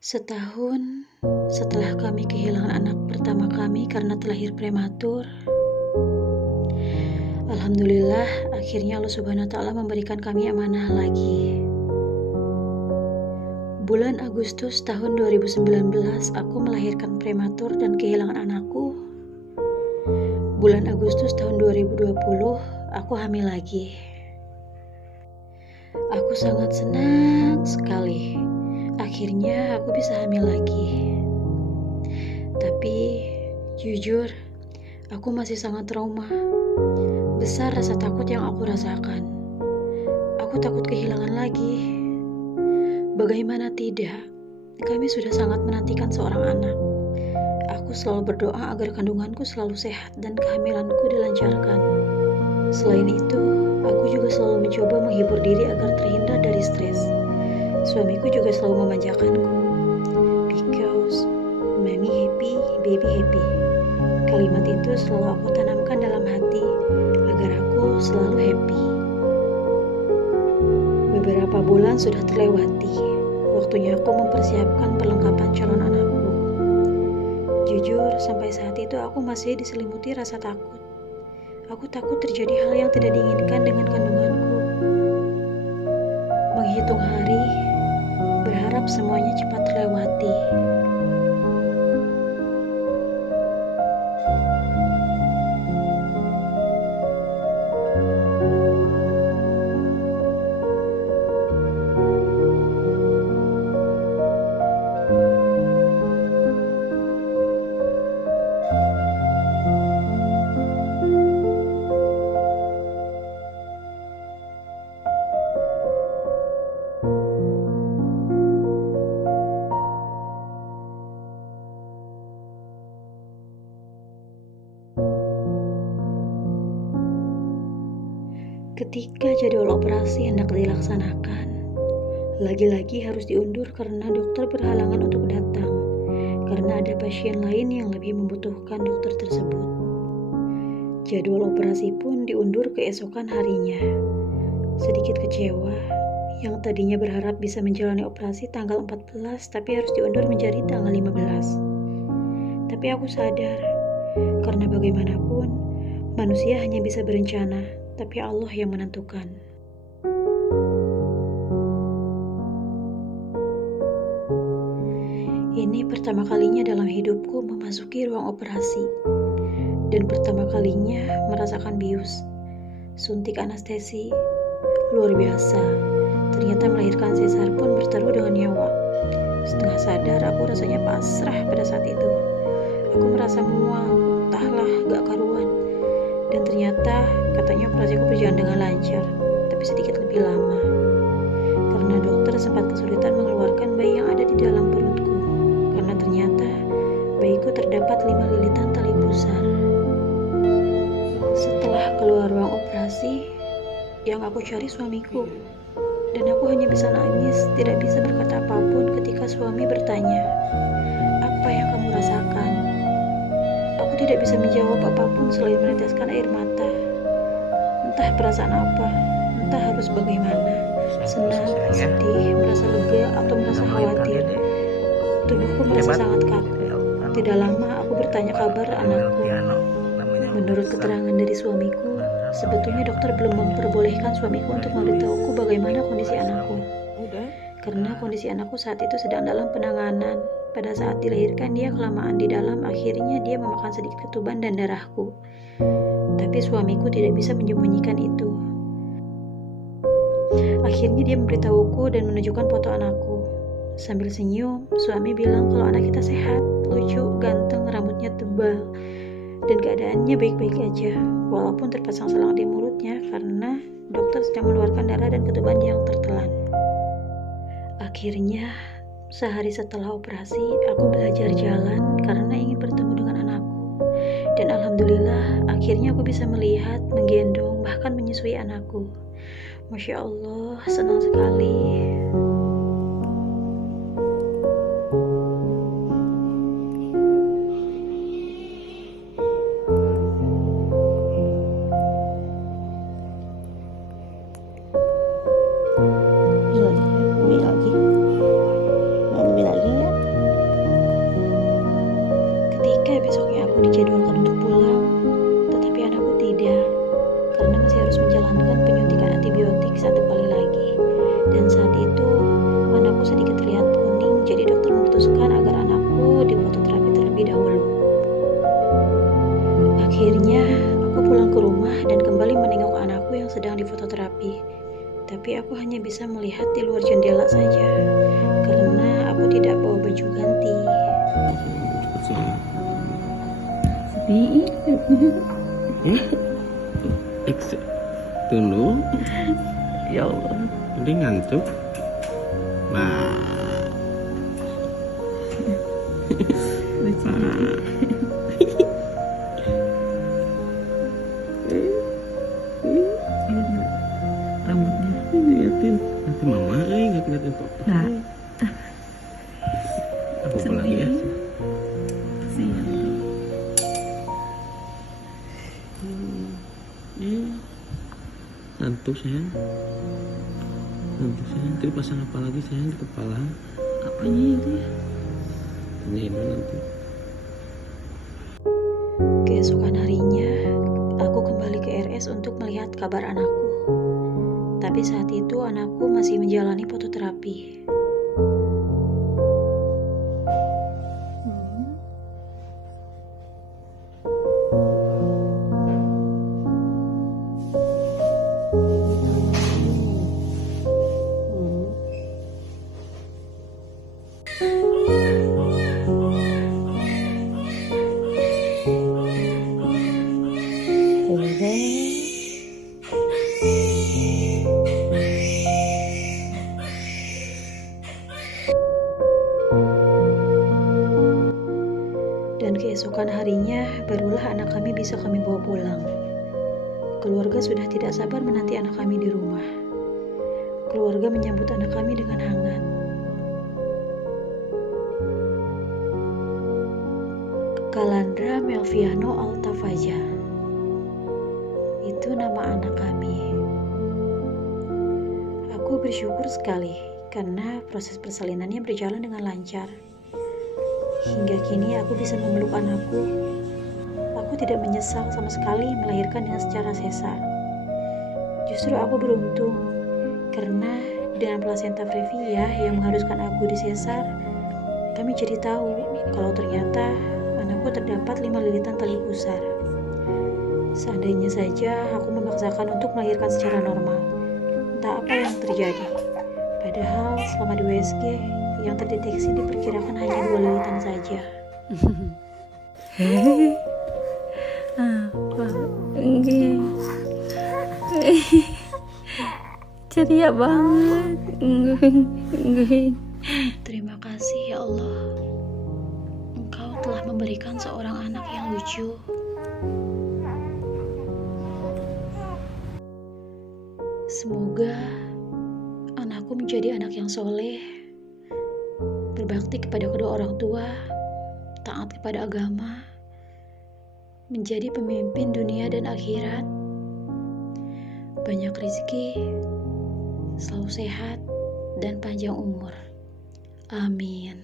Setahun setelah kami kehilangan anak pertama kami karena terlahir prematur, alhamdulillah akhirnya Allah Subhanahu wa Ta'ala memberikan kami amanah lagi. Bulan Agustus tahun 2019 aku melahirkan prematur dan kehilangan anakku. Bulan Agustus tahun 2020 aku hamil lagi. Aku sangat senang sekali. Akhirnya aku bisa hamil lagi. Tapi jujur, aku masih sangat trauma. Besar rasa takut yang aku rasakan. Aku takut kehilangan lagi. Bagaimana tidak? Kami sudah sangat menantikan seorang anak. Aku selalu berdoa agar kandunganku selalu sehat dan kehamilanku dilancarkan. Selain itu, aku juga selalu mencoba menghibur diri agar terhindar dari stres. Suamiku juga selalu memanjakanku. Because mommy happy, baby happy. Kalimat itu selalu aku tanamkan dalam hati agar aku selalu happy. Beberapa bulan sudah terlewati. Waktunya aku mempersiapkan perlengkapan calon anakku. Jujur, sampai saat itu aku masih diselimuti rasa takut. Aku takut terjadi hal yang tidak diinginkan dengan kandunganku. Menghitung hari, berharap semuanya cepat terlewati. Ketika jadwal operasi hendak dilaksanakan, lagi-lagi harus diundur karena dokter berhalangan untuk datang, karena ada pasien lain yang lebih membutuhkan dokter tersebut. Jadwal operasi pun diundur keesokan harinya. Sedikit kecewa, yang tadinya berharap bisa menjalani operasi tanggal 14, tapi harus diundur menjadi tanggal 15. Tapi aku sadar, karena bagaimanapun, manusia hanya bisa berencana, tapi Allah yang menentukan. Ini pertama kalinya dalam hidupku memasuki ruang operasi, dan pertama kalinya merasakan bius, suntik anestesi, luar biasa. Ternyata melahirkan sesar pun bertaruh dengan nyawa. Setengah sadar aku rasanya pasrah pada saat itu. Aku merasa mual, entahlah gak karuan. Dan ternyata katanya operasiku berjalan dengan lancar, tapi sedikit lebih lama. Karena dokter sempat kesulitan mengeluarkan bayi yang ada di dalam perutku. Karena ternyata bayiku terdapat 5 lilitan tali pusar. Setelah keluar ruang operasi, yang aku cari suamiku. Dan aku hanya bisa nangis, tidak bisa berkata apapun ketika suami bertanya, "Apa yang kamu rasakan?" Aku tidak bisa menjawab apapun selain meneteskan air mata. Entah perasaan apa, entah harus bagaimana, senang, sedih, merasa lega, atau merasa khawatir. Tubuhku merasa sangat kaku. Tidak lama aku bertanya kabar anakku. Menurut keterangan dari suamiku, sebetulnya dokter belum memperbolehkan suamiku untuk memberitahuku bagaimana kondisi anakku. Karena kondisi anakku saat itu sedang dalam penanganan. Pada saat dilahirkan dia kelamaan di dalam, akhirnya dia memakan sedikit ketuban dan darahku. Tapi suamiku tidak bisa menyembunyikan itu. Akhirnya dia memberitahuku dan menunjukkan foto anakku. Sambil senyum, suami bilang kalau anak kita sehat, lucu, ganteng, rambutnya tebal, dan keadaannya baik-baik aja, walaupun terpasang selang di mulutnya karena dokter sedang mengeluarkan darah dan ketuban yang tertelan. Akhirnya, sehari setelah operasi, aku belajar jalan karena ingin bertemu dengan anakku. Dan alhamdulillah, akhirnya aku bisa melihat, menggendong, bahkan menyusui anakku. Masya Allah, senang sekali. Ini lagi, mau ambil lagi ya. sedikit terlihat kuning, jadi dokter memutuskan agar anakku difototerapi terlebih dahulu. Akhirnya, aku pulang ke rumah dan kembali menengok anakku yang sedang difototerapi. Tapi aku hanya bisa melihat di luar jendela saja, karena aku tidak bawa baju ganti. Tunggu. Ya Allah. Udah ngantuk. Nah. Rambutnya. Liatin. Nanti mama ngeliatin papa. Nah. Aku pulang ya. Ngantuk sayang. Ngantuk sayang. Tadi pasang apa lagi sayang di kepala? Apanya itu ya? Tanyain dulu nanti. Keesokan harinya, aku kembali ke RS untuk melihat kabar anakku. Tapi saat itu anakku masih menjalani fototerapi. Dan keesokan harinya, barulah anak kami bisa kami bawa pulang. Keluarga sudah tidak sabar menanti anak kami di rumah. Keluarga menyambut anak kami dengan hangat. Kalandra Melviano Altafaja. Itu nama anak kami. Aku bersyukur sekali karena proses persalinannya berjalan dengan lancar. Hingga kini aku bisa memeluk anakku. Aku tidak menyesal sama sekali melahirkan dengan secara sesar. Justru aku beruntung karena dengan plasenta previa yang mengharuskan aku disesar, kami jadi tahu kalau ternyata anakku terdapat 5 lilitan tali pusar. Seandainya saja aku memaksakan untuk melahirkan secara normal, entah apa yang terjadi. Padahal selama di USG yang terdeteksi diperkirakan hanya 2 lilitan saja. Apa? Enggak. Ceria banget. Enggak. Terima kasih ya Allah. Engkau telah memberikan seorang anak yang lucu. Semoga anakku menjadi anak yang soleh, berbakti kepada kedua orang tua, taat kepada agama, menjadi pemimpin dunia dan akhirat, banyak rezeki, selalu sehat, dan panjang umur. Amin.